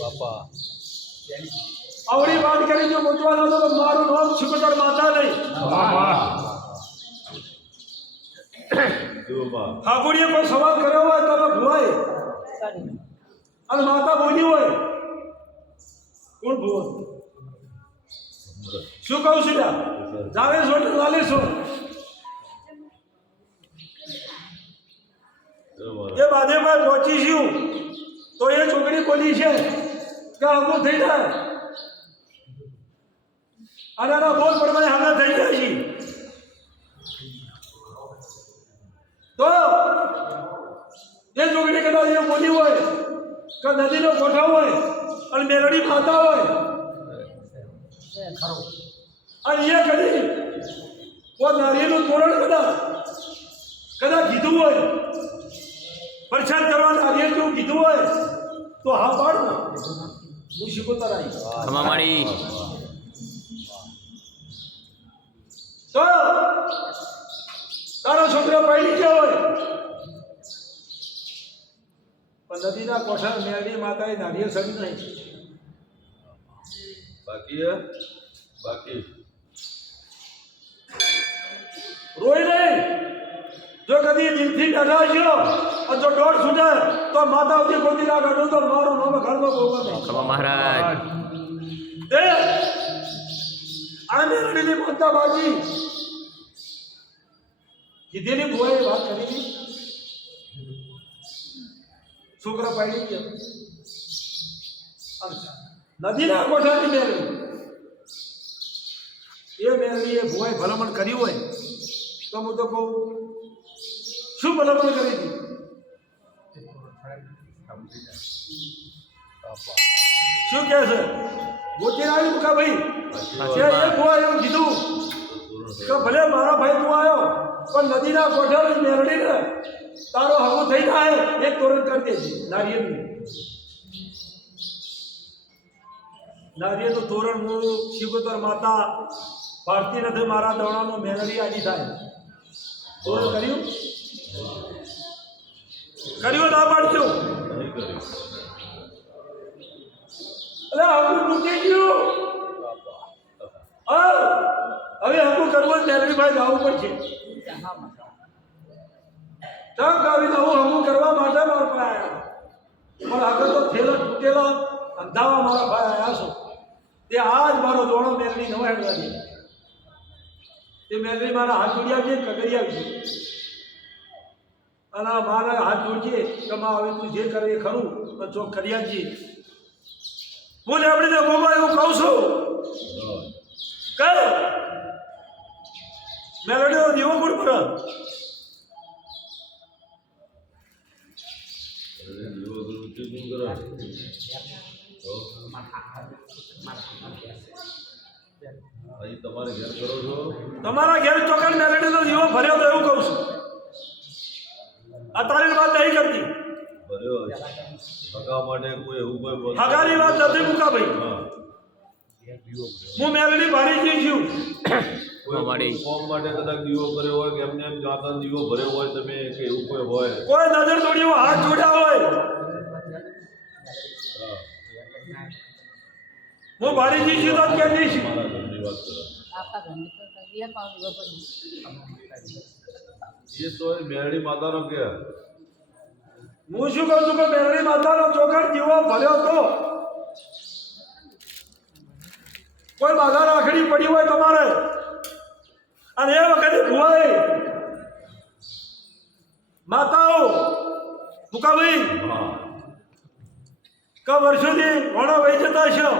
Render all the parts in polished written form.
બાપા આવડી વાત કરી જો પૂછવાનો તો મારું નામ શિકોતર માતા નહીં. ઠાકોરીએ કોઈ સવાલ કર્યો હોય તો ભુવાય અને માતા બોલી હોય કોણ ભુવો શું કહું છું જાવે છો ને લાલે છો એ બાધેમાં પહોંચીશું તો એ છોકરી બોલી છે કે આવું થઈ જાય અને એના બોલ પ્રમાણે હાના થઈ જાય છે તો એ છોકરી કદાચ એ બોલી હોય કે નદીનો કોઠો હોય અને મેરડી માતા હોય અને એ કદી કોઈ નારિયેળનું તોરણ કદાચ કીધું હોય પ્રસાદ કરવા નારિયેળ જેવું કીધું હોય તો હા પાડ હું શિકોતર આવી તો તારો છોકરો પૈડી ગયો હોય પણ નદીના કોઠા મેરડી માતાએ નારિયેળ સડી નહીં બાકી રોઈ નહીં જો કદી દિલથી ડઢા ગયો અને જો દોડ છૂટે તો માતા ઉધી ગોતી ના કાઢું તો મારો નામ ઘરનો ગોગો મહારાજ એ આ મેરડીની માતા બાજી કીધેલી ભુવાએ વાત કરી છોકરા પાડી ગયા નદીના કોઠાની મેરડી એ મેરડી એ ભુવાએ ભલામણ કરી હોય તો હું તો કહું શું ભલામણ કરી હતી શું કહે છે ગોતી આવી મુકા ભાઈ એ ભુવા એવું કીધું કે ભલે મારો ભાઈ તું આવ્યો પણ નદીના કોઠાની મેરડી ને તારો હગું થઈ જાય એક તોરણ કરી દેજે નારિયેળનું તોરણ હું શિકોતર માતા ભારતી નથી મારા દોણામાં મેરડી આડી થાય તોરણ કર્યું ના પાડજો અરે હગું તૂટી ગયું હવે હગું કરવું મેરડી ભાઈ જવું પડશે હમું કરવા માટે મારા ભાઈ આવ્યા પણ આગળ તો થેલો તૂટેલો અંધાવા મારા ભાઈ આવ્યા છો તે આજ મારો દોણો મેરડી નવા હેડવા દે તે મેરડી મારા હાથ જોડી આવજે કગરી આવજે અને મારા હાથ જોડજે કે માં હવે તું જે કરે એ ખરું તો ચોક કરી આવજે હું આપણે ગોગો એવું કહું છું કે મેરડીનો દીવો ગુડ પર તમારા ઘેર ચોકડ મેરડીનો દીવો ભર્યો તો એવું કહું છું આ તારી વાત નહીં કરતી હગાની વાત નથી મૂકા ભાઈ હું મેરડી ભારી ગઈ છું કોમ માટે કદાચ દીવો કર્યો હોય કે એમને એમ જાતા દીવો ભર્યો હોય તમે કે એવું કોઈ હોય કોઈ નજર તોડી હાથ જોડ્યા હોય હું ભારી જઈ છું તો કે નહીં છું એ તો મેરડી માતાનો કે હું શું કહું છું કે મેરડી માતાનો ચોકડ દીવો ભર્યો તો કોઈ બાધા રાખડી પડી હોય તમારે અને એ વખતે ભુવાએ માતાઓ મુકાભાઈ કે વર્ષોથી ઘણો વહી જતા છો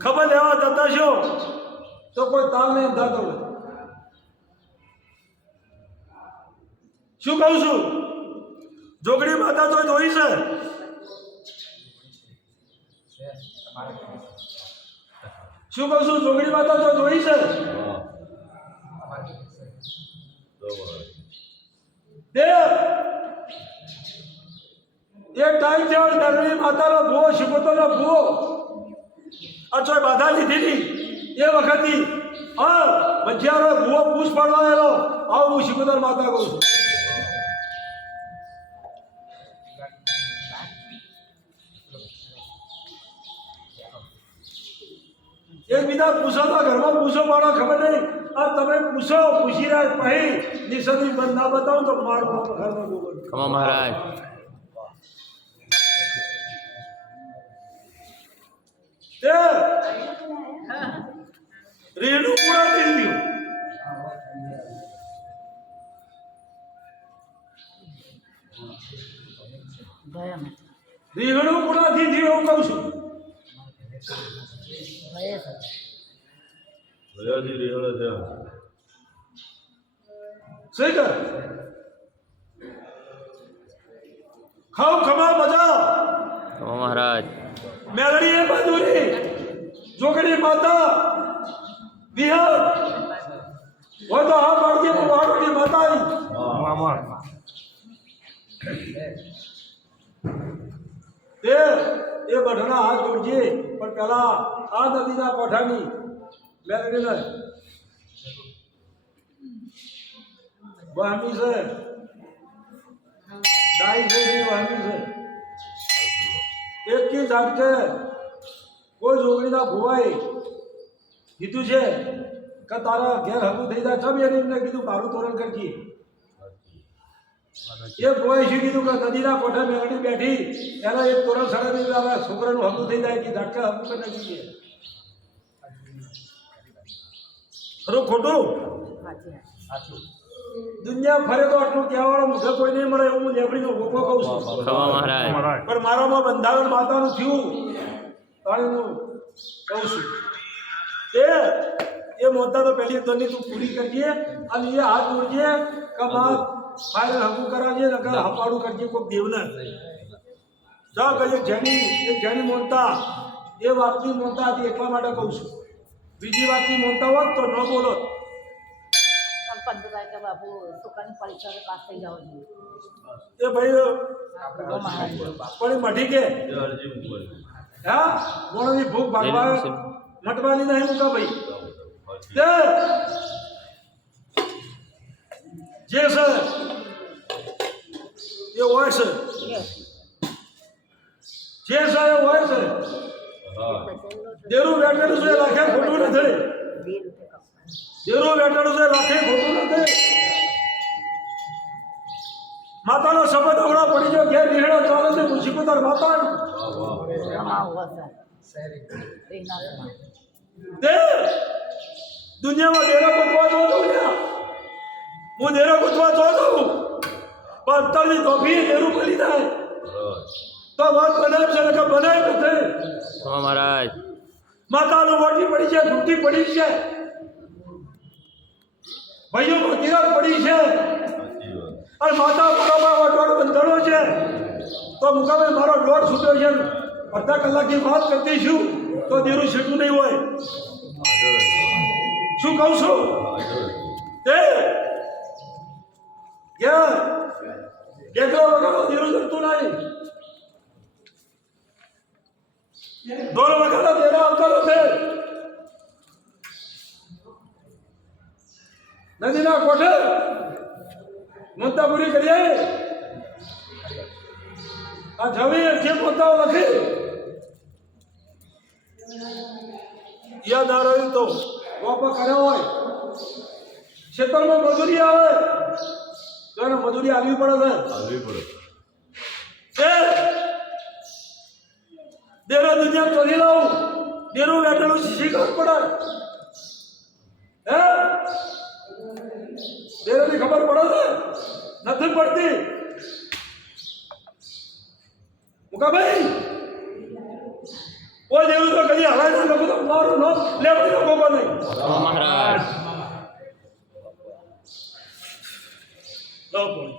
ખબર લેવા જતા છો તો કોઈ તાલ નહીં અંધાતો શું કહું છું જોગડી માતા તો જોઈ છે શું કહું છું જોગડી માતા તો જોઈ છે એક ટાઈમ થયો મેરડી માતાનો ભૂવો શિકોતરનો ભૂવો અચોય બાધા લીધેલી એ વખતથી ભજીયારો ભૂવો પૂછ પાડવા આવેલો આવું હું શિકોતર માતા કહું છું એકબીજા પૂછો તો ઘરમાં પૂછો મારો ખબર નહીં. આ તમે પૂછો પૂછી રહ્યા પછી નિસંદી બંધ ના બતાવું તો મારું ઘરમાં બોલો. ખમા મહારાજ. તે રેણુ પૂરા થઈ ગયું. રીહણું પૂરાથી થયું એવું કહું છું. ભયાથી રેહળે થયા. સહી કર. ખાવ ખમા મજા. ખમા મહારાજ. મેલડી એ બાજુરી જોગડી માતા વિહર હોય તો આ પાડતી વાડોડી માતા હા. તે એ બધાના હાથ જોડજે પણ પેલા આ નદીના કોઠાની મેલડીને વહામી છે ડાઈ છે એ વહામી છે. એક કી જાગતે કોઈ જોગણીના ભુવાએ કીધું છે કે તારા ઘેર હગું થઈ જાય છબ એમને કીધું મારું તોરણ કરજે. એ ભુવાએ શું કીધું કે નદીના કોઠે મેળડી બેઠી એના એક તોરણ સડાવી આવે છોકરાનું હગું થઈ જાય કે ઝાટકા હગું કરી નાખીએ. ખરું ખોટું? દુનિયા ફરે તો આટલું કહેવાળો મુઠે કોઈ નહીં મળે એવું હું લેબડીનો ગોપો કહું છું. ખમા મહારાજ. પણ મારામાં બંધારણ માતાનું થયું તાણે હું કહું છું. એ મોતા તો પહેલી તોની તું પૂરી કરજે અને એ હાથ જોડજે કે બાદ ફાયર હકું કરાવજે નકર હપાડું કરજે કોઈ દેવને જા કહીએ જેની મોનતા એ વાતની મોનતા હતી એટલા માટે કહું છું. બીજી વાતની મોનતા હોત તો ન બોલો. બાપુ દુકાનની પરીક્ષા પાસ થઈ જાવ જોઈએ. એ ભાઈ પણ મઢી કે એ અરજી મૂકવાની. હા મોણની ભૂખ ભાગવા મટવાની નહીં મૂકા ભાઈ. તે જે છે એ હોય છે જે છે એ હોય છે. હા. દેરું બેઠેલું છે લાખે ખોટું નથી. દેરું બેઠેલું છે લાખે ખોટું નથી. માતાનો શબ્દ હમણાં પડી ગયો ઘેર નિહળો ચાલે છે પૂછી તાર માતા વાહ, વાહ. તે દુનિયામાં દેરો ગોતવા જો છું ને હું દેરો ગોતવા જો છું પણ તળની ટોપી દેરું પડી જાય બરાબર. તો વાત બનાવ છે કે બનાવ નથી. ખમા મહારાજ. માતાનું મોટી પડી છે ઘૂંટી પડી છે ભાઈઓમાં તિરાડ પડી છે સાચી વાત. અને માતા બરોબર દોઢ બંધણો છે તો મુકામે મારો દોઢ છૂટ્યો છે અડધા કલાકની વાત કરતી છું તો દેરું છેટું નહીં હોય. આગળ. શું કહું છું? આગળ. તે એકલા વગાડો દેરું જડતું નહીં. ઢોલ વગાડો દેરા આવતા નથી. નદીના કોઠે મોતા પૂરી કરીએ. આ જમી જે મોતાઓ લખી યાદ આવ્યું તો વાપા કર્યો હોય ખેતરમાં મજૂરી આવે તો એને મજૂરી આવવી પડે આવવી પડે. છે. દેરો દુનિયા ચોરી લાવું દેરું બેઠેલું શીખવું પડે. હે દેરોની ખબર પડે છે નથી પડતી. મુકાભાઈ કોઈ દેરું તો કદી હરાય ના લોકો તો મારું નો લેવડી નો ગોગો નહીં. ખમા મહારાજ. લો પોણી